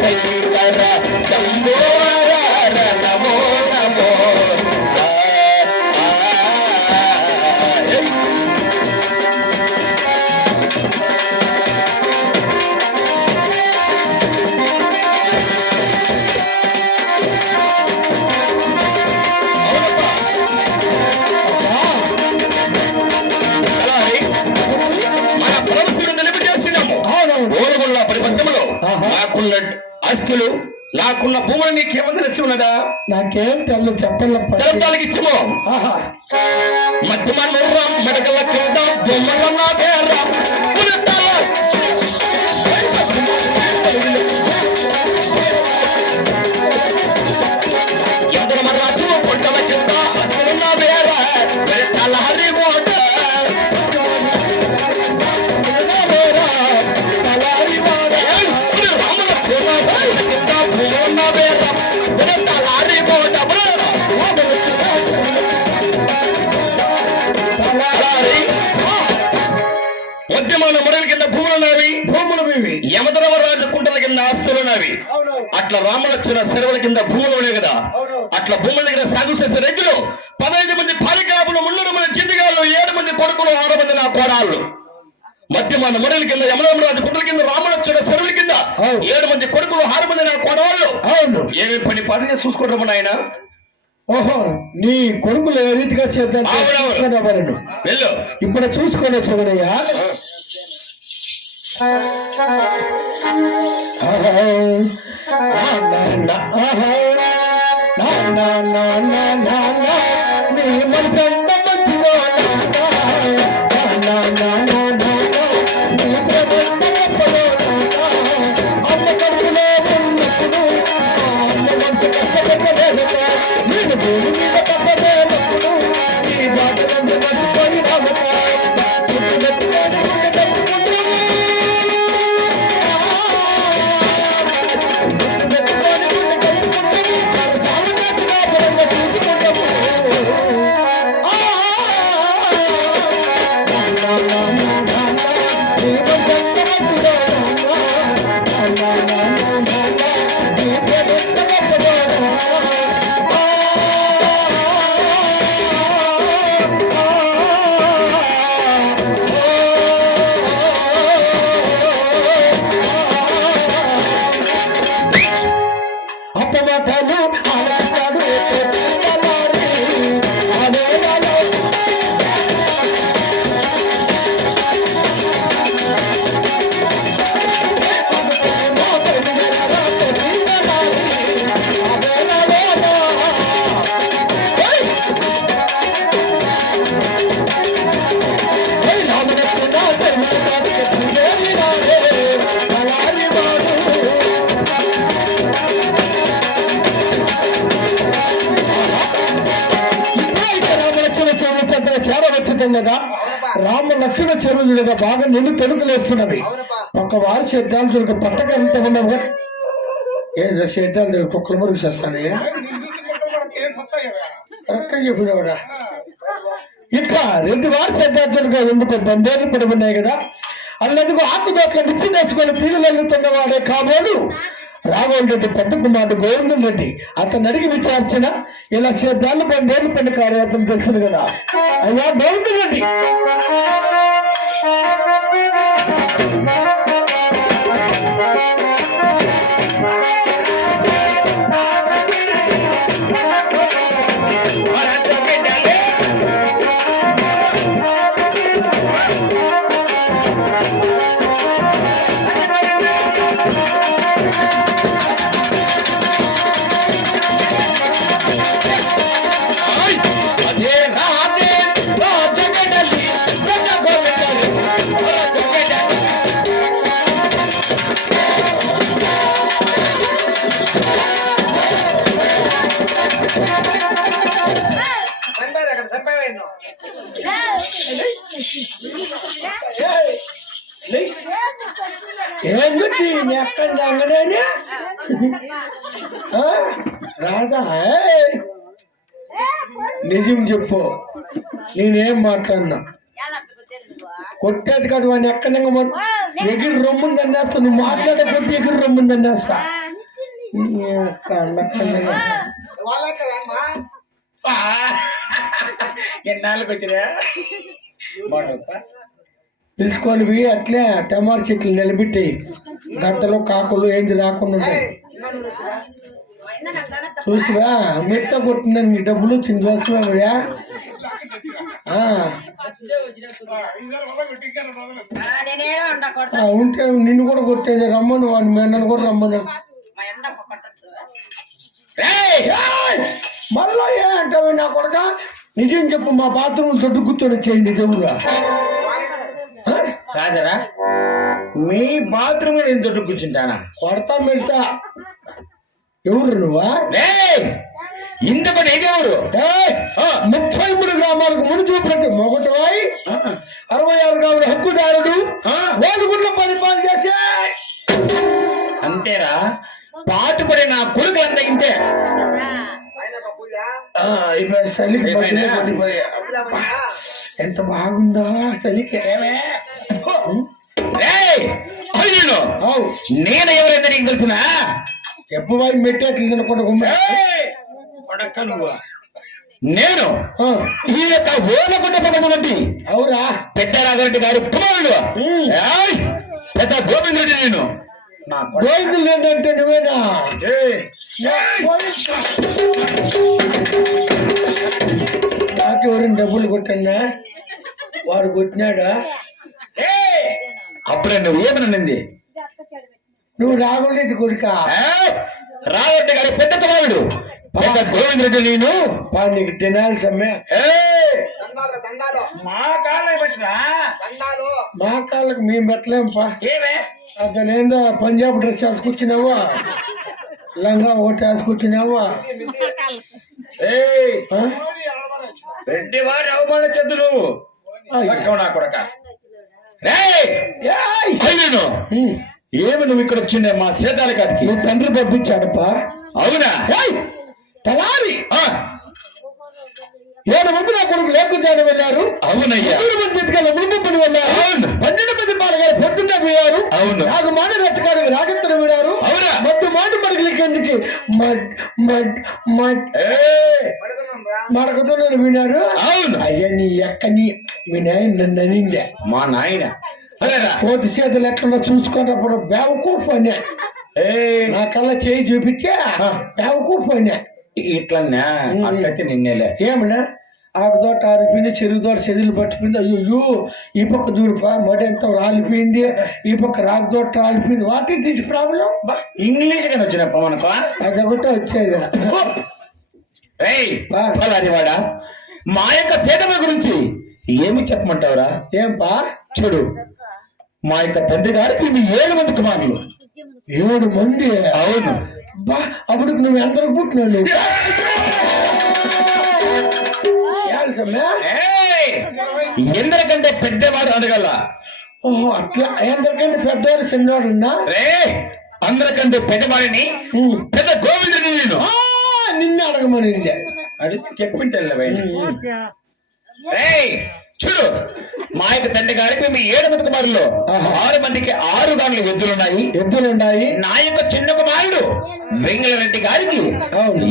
శంకర శంభో నమో నమో నాకున్న ఆస్తులు నాకున్న భూములు నీకేమంది నచ్చి ఉన్నదా? నాకేం తెల్ల చెప్పాలకి ఇచ్చము మధ్య మెడకల కింద బొమ్మల నా పేరా ఎందర మర్రాజు పొట్టల కింద అస్తున్న పేరా తలహరి మోట మధ్యమాన మొడల కింద భూములు యమధర్మరాజు కుంటల కింద ఆస్తులున్నవి. అట్లా రామలక్ష్మణ సెలవుల కింద భూములు ఉన్నాయి కదా, అట్లా భూముల దగ్గర సాగు చేసే రెడ్డిలో 15 మంది పాలికాపులు 300 మంది జిందిగాలు 7 మంది కొడుకులు 6 మంది నా కోడాళ్ళు. మధ్యమాన మొడల కింద యమధర్మరాజు కుంటల కింద రామలక్ష్మణ సెలవుల కింద 7 మంది కొడుకులు 6 మంది నా కోడాళ్ళు. ఏమేమి పని పాటగా చూసుకుంటాము నాయన. ఓహో, నీ కొడుకులు ఏ రీతిగా చేద్దాం వెళ్ళు ఇప్పుడు చూసుకొని చదువునయ్యా. నీ మనసు కదా రామ లక్షణ చెరువు చూడగా బాగా నిన్ను తెలుగులేస్తున్నది. ఒక వారి సేద్యాలు చూడక పట్టక ఎంత ఉన్నావు ఏదో సేద్యాలు కుక్కల మురుగు చేస్తాను చెప్పినవాడా. ఇట్లా 2 వారి సేద్యాలుగా ఎందుకు బందేలు పడి ఉన్నాయి కదా, అందుకు ఆకుదోట్ల మిచ్చి నేర్చుకొని తీరులు వెళ్తున్నవాడే కాబోడు రాఘవన్ రెడ్డి పెద్ద కుమారుడు గోవిందన్ రెడ్డి. అతను అడిగి విచారించిన ఇలా చేద్దాలు 2 ఏళ్ళు పని కార్యక్రమం తెలుసును కదా. అయ్యా గోవిందన్ రెడ్డి, ఏంటి ఎక్కడ అంగనే రాదా నిజం చెప్పు, నేనేం మాట్లాడినా కొట్టేది కాదు వాడిని ఎక్కడ ఎగిరి రొమ్ముందని వేస్తా. నువ్వు మాట్లాడకపోతే ఎగిరి రొమ్ముందని వేస్తా. ఎన్నాళ్ళకి వచ్చినా పిలుచుకొని పోయి అట్లే టమాటా చెట్లు నిలబెట్టి గంటలు కాకులు ఏంది రాకుండా ఉంటాయి. చూసివా మిట్ట కొట్టిందని మీ డబ్బులు వచ్చింది చూసివా. ఉంటే నిన్ను కూడా కొట్టేది రమ్మను వాడిని నన్ను కూడా రమ్మను. మళ్ళా ఏ అంటావు నా కొడక నిజం చెప్పు మా బాత్రూమ్ దొడ్డు కూర్చొని వచ్చేయండి దేవుడా. కాదరా మీ బాత్రూమ్ నేను దొడ్డు కూర్చుంటానా కొడతా మెడతా. ఎవరు నువ్వా? ఇంత పని ఏదేవరు 33 గ్రామాలకు మునుచూపెట్టి మొగటవాయి 66 గ్రాముల హక్కుదారుడు ఓదుగుడ్ల పరిపాలన చేసే. అంతేరా పాటుపడి నా కొడుకు అంత ఇంతే. చలికి ఎంత బాగుందా చలికి. నేను ఎవరైతే నీకు తెలిసిన ఎప్పవాయి మెట్టేట్లు తినకుండా నేను ఈ యొక్క ఓలగుడ్డ పదములండి. అవురా పెద్దరాఘరెడ్డి గారు కుమారుడు పెద్ద గోవింద రెడ్డి. నేను గోవిందులు ఏంటంటే నువ్వేనా? నాకెవరిని డబ్బులు కొట్టన్నా వాడు కొట్టినాడా? అప్పుడే నువ్వు ఏమనండి? నువ్వు రాగలేదు కొడుక. రాఘరెడ్డి గారు పెద్ద కుమారుడు పెద్ద గోవింద రెడ్డి. నేను నీకు తినాలి సమ్మె. మా కాళ్ళకి పెట్టినా మా కాళ్ళకి మేము పెట్టలేంపా. ఏమే అతను ఏందో పంజాబ్ డ్రెస్ వేసుకొచ్చినావా, లంగా ఒకటి వేసుకొచ్చినావా? రెడ్డి వారి అవమానించద్దు నువ్వు నా కొడక. ఏమి నువ్వు ఇక్కడ వచ్చిండే మా సేదాల గారికి? నువ్వు తండ్రి పంపించాడప్పా. అవునా? తలారి 7 మంది నా కొడుకు లేకుండా వెళ్ళారు. అవునయ్యా. 3 మంది ఎత్తుకెళ్ళ ముందు వెళ్ళారు. అవును. 12 మంది పాలగారు పొద్దున్న పోయారు. అవును. నాకు మాట రచ్చకారు రాగత్తలు విడారు. అవునా? మట్టు మాట పడగలికేందుకు మడకతో వినారు. అవును. అయ్యా నీ ఎక్కని మీ నాయన నన్ను అనిందే. మా నాయన పోతి చేతులు ఎట్లా చూసుకున్నప్పుడు బేవకూఫ్ అనే నా కళ్ళ చేయి చూపించే బేవకూఫ్ అనే. ఇట్లన్నా అట్లయితే నిన్నేలే. ఏమన్నా ఆకు తోట ఆరిపోయింది, చెరువు తోట చెరువులు పట్టిపోయింది. అయ్యో ఈ పక్క చూడుపా మడి ఎంత రాలిపోయింది, ఈ పక్క రాకు తోట రాలిపోయింది. వాటి తీసి ప్రాబ్లం ఇంగ్లీష్ కానీ వచ్చినప్ప మనకు అదొకటే వచ్చేది. వాడా మా యొక్క సేదల గురించి ఏమి చెప్పమంటావురా? ఏంపా చూడు, మా యొక్క తండ్రి గారికి మీ 7 మంది కుమారులు. 7 మంది? అవును. బా అప్పుడు నువ్వు ఎంతకు పుట్టినావు? ఎందరికంటే పెద్దవాడు అడగల. ఓహో అట్లా. ఎందరికంటే పెద్దవాడు చిన్నవాడు ఉన్నా? అందరికంటే పెద్దవాడిని పెద్ద గోవిందుడిని. నేను నిన్ను అడగమనింది. అడిగి చెప్పింటే చూడు, మా యొక్క తండ్రి గారికి మీ 7 మంది కుమారులు 6 మందికి 6 దాంట్లో ఎద్దులున్నాయి. నా యొక్క చిన్న కుమారుడు వెంగళరెడ్డి గారికి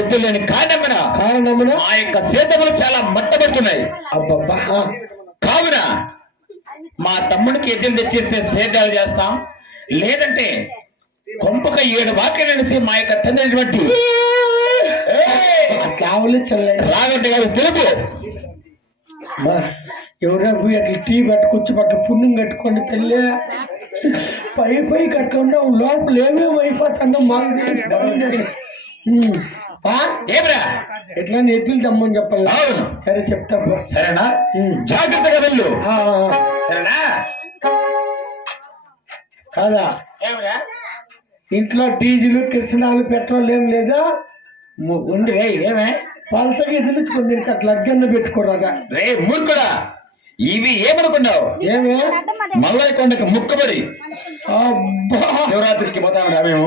ఎద్దులు లేని కారణమున మా యొక్క సేతములు చాలా మట్టబడుతున్నాయి. అబ్బబ్బా. కావున మా తమ్ముడికి ఎద్దులు తెచ్చిస్తే సేద్యాలు చేస్తాం, లేదంటే కొంపక 7 వాక్యాలు అనేసి మా యొక్క తండ్రి బట్టి రాఘరెడ్డి గారు తెలుపు. ఎవరో పోయి అట్లా టీ పట్టుకొచ్చి పట్ల పుణ్యం కట్టుకోండి తల్లి. పై కట్టకుండా లోపల ఏమేమి అయిపోతుందో మాకు ఎట్లా ఎత్తులు తమ్మని చెప్పాలి. సరే చెప్తా. సరేనా? జాగ్రత్తగా వెళ్ళు. సరేనా? కాదా ఇంట్లో డీజిల్ కిరసనాలు పెట్రోల్ ఏం లేదా? ఉంది. ఏమే పలసగా తెలుసుకుంది అట్లా అగ్గన్న పెట్టుకోరాగా. రే మూర్ఖుడా, ఇవి ఏమనుకున్నావు? ఏమే మల్లయ్య కొండకు ముక్కబడి శివరాత్రికి పోతామరా మేము.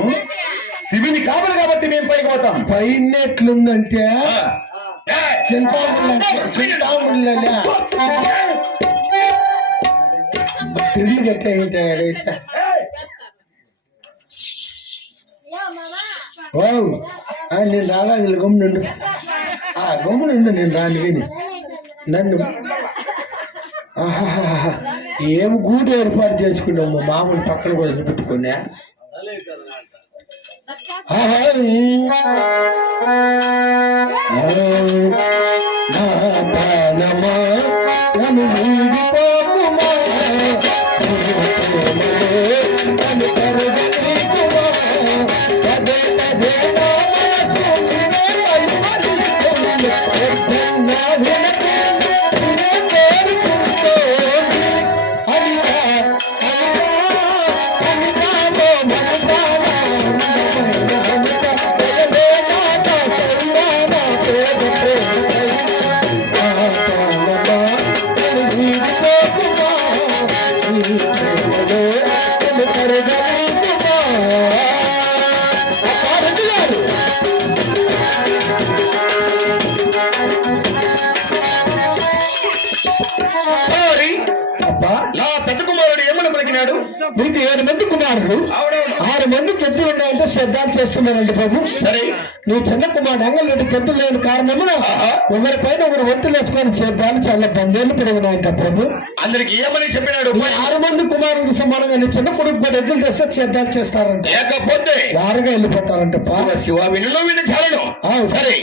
శివుని కావాలి కాబట్టి మేము పైకి పోతాం. పైన ఎట్లుందంటే తిరుగు కట్టే ఓ నేను రాగా గమ్మునుండు గమ్మునుండు నేను రాని విని నన్ను ఏం గూడు ఏర్పాటు చేసుకున్నాము మామూలు పక్కన కూడా పెట్టుకున్నా నా ప్రాణమా నన్ను వీడిపోకుమా నన్ను కరుగనీకుమా పదే పదే నా మనసు నా వినకుంటే కోరుకుంటోంది అనిగా నా పెద్ద కుమారుడు ఏమని పలికినాడు? మీకు 7 మంది కుమారుడు 6 మందికి ఎద్దులు ఉన్నాయంటే శ్రద్ధాలు చేస్తున్నారండి బాబు. సరే, నీ చిన్న కుమారుడు అంగళ్ళ ఎద్దులు లేని కారణమున ఒకరిపైన ఒకరు ఒత్తులు వేసుకొని శ్రద్ధాలు చాలా బందేళ్ళు పెరిగినాయంట ప్రభు. అందరికి ఏమని చెప్పినాడు? 6 మంది కుమారుడికి సమానంగా నీ చిన్న కొడుకు పడి ఎద్దులు తెస్తే శ్రద్ధాలు చేస్తారంట, లేకపోతే వారుగా వెళ్ళిపోతారంట. శివ విను విని చాలను. సరే,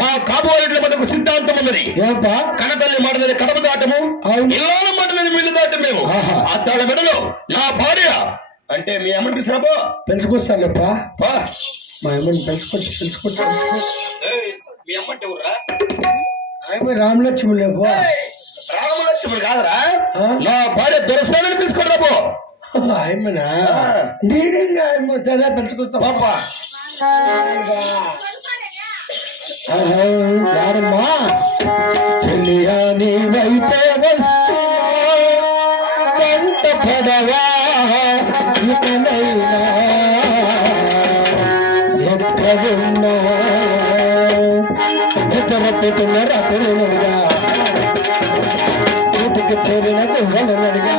మా కాబోయేట్ల మనకు సిద్ధాంతం ఉన్నది. ఏంటా? కనతల్లి మాటలని కడప దాటము, ఇల్లాల మాటలని మిల్లు దాటమేము. ఆ తాళ మెడలో నా భార్య అంటే మీ అమ్మని తీసుకురాబో. పెంచుకొస్తానులేప్ప, మా అమ్మని పెంచుకుంటా. మీ అమ్మంటే ఊర్రా? ఆమె రామలక్ష్మి లేపో. రామలక్ష్మి కాదరా, నా భార్య దొరసానని తీసుకురాబో. ఆయమనా నీడంగా ఆయమ్మ చాలా పెంచుకొస్తా పాపా. యారమ్మా చెల్లియా నీవైతే వస్తు పడవా ఇకనైనా ఎక్కడున్నా ఇతర పెట్టిన రాత్రులుగా ఇంటికి చేరిన గుహలనడిగా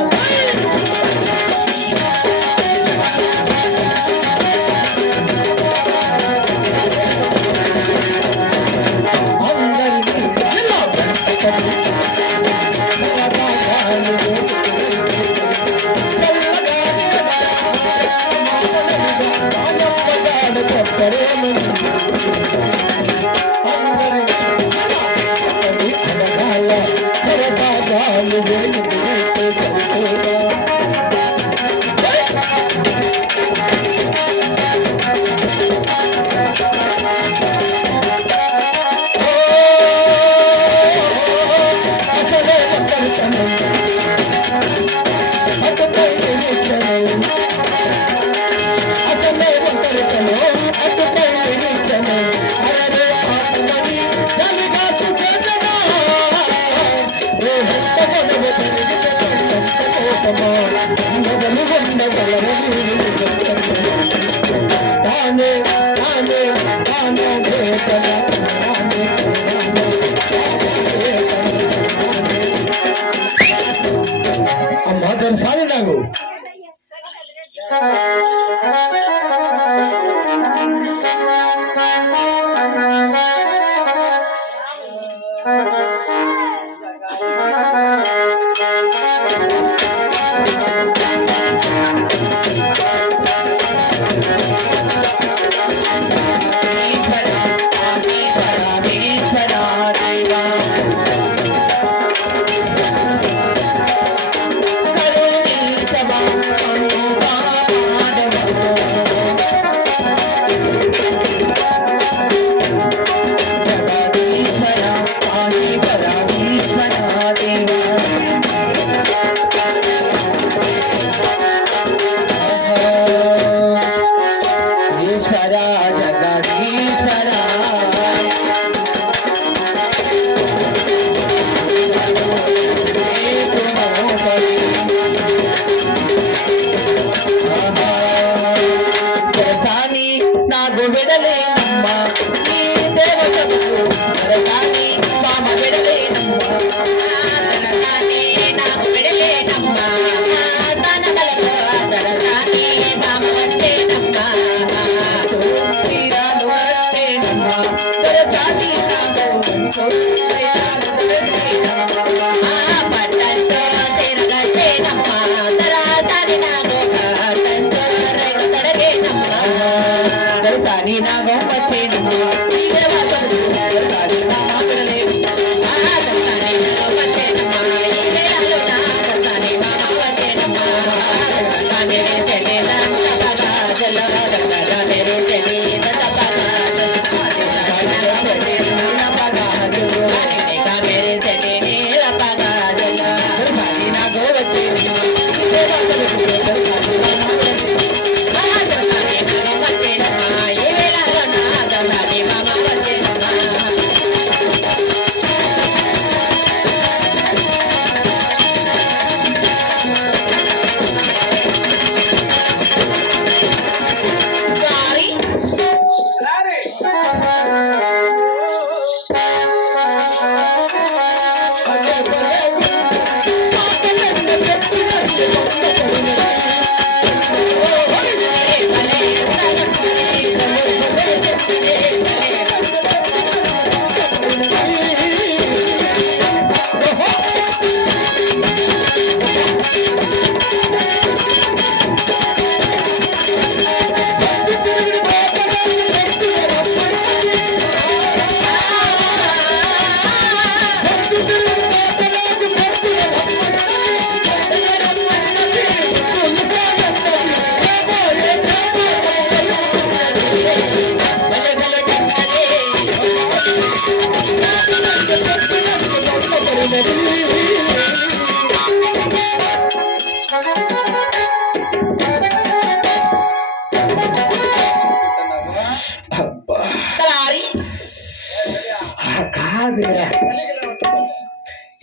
అమ్మా దర్శాలి నాకు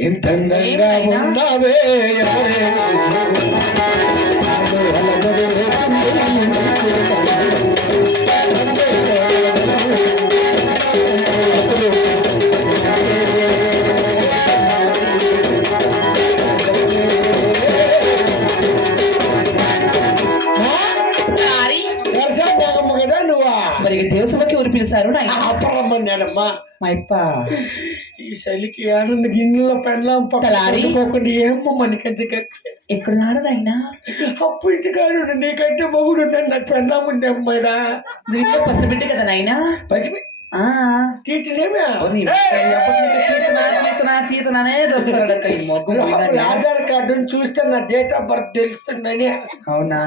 ఎంత అందంగా ఉన్నావే కదా నువ్వా మరి దేవసభకి ఊరు పిలిచారు అప్పరమ్మన్నాడమ్మా మా ఇప్ప ఈ చలికి ఆనంద గిన్నెలో పెళ్ళాం పక్కడి ఏమో మనకంటే ఎక్కడున్నాడు నాయనా అప్పు ఇంటి కాడు నీకంటే మొగుడు నాకు పెళ్ళాం ఉండే అమ్మాయిడా దీంట్లో పసిబిడ్డ కదా నాయనా తీటినేమే ఆధార్ కార్డుని చూస్తే నా డేట్ ఆఫ్ బర్త్ తెలుస్తుందని అవునా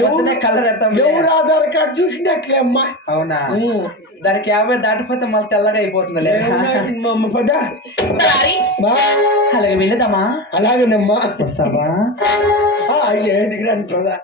ఉంటుంది కలర్ ఎవరు ఆధార్ కార్డు చూసినట్లే అమ్మా అవునా దానికి 50 దాటిపోతే మళ్ళీ తెల్లగా అయిపోతుంది అలాగే వెళ్ళదామా అలాగేనమ్మా వస్తావా ఏంటికి అంటుందా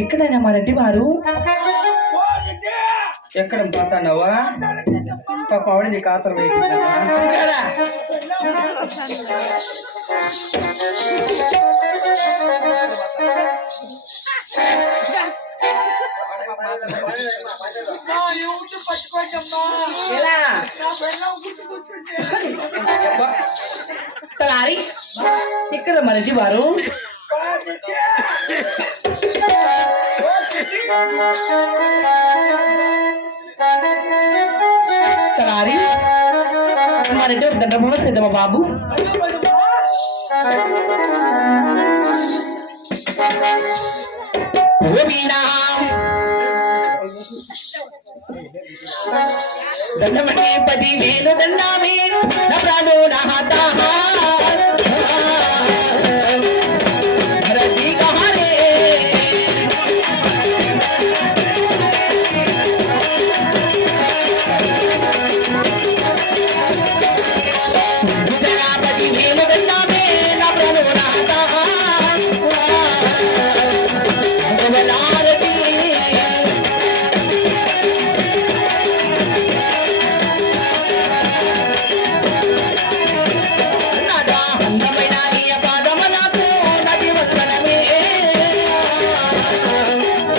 ఎక్కడైనా మా రెడ్డి వారు ఎక్కడ పోతానవా పాప ఆవిడ నీకు ఆతలు వేయకుండా తలారి ఎక్కడ మా రెడ్డి వారు తలారి మా రెడ్డి దండమ్మ సిద్ధమ్మ బాబు దండమని 10,000 దండమే నా ప్రాణో నా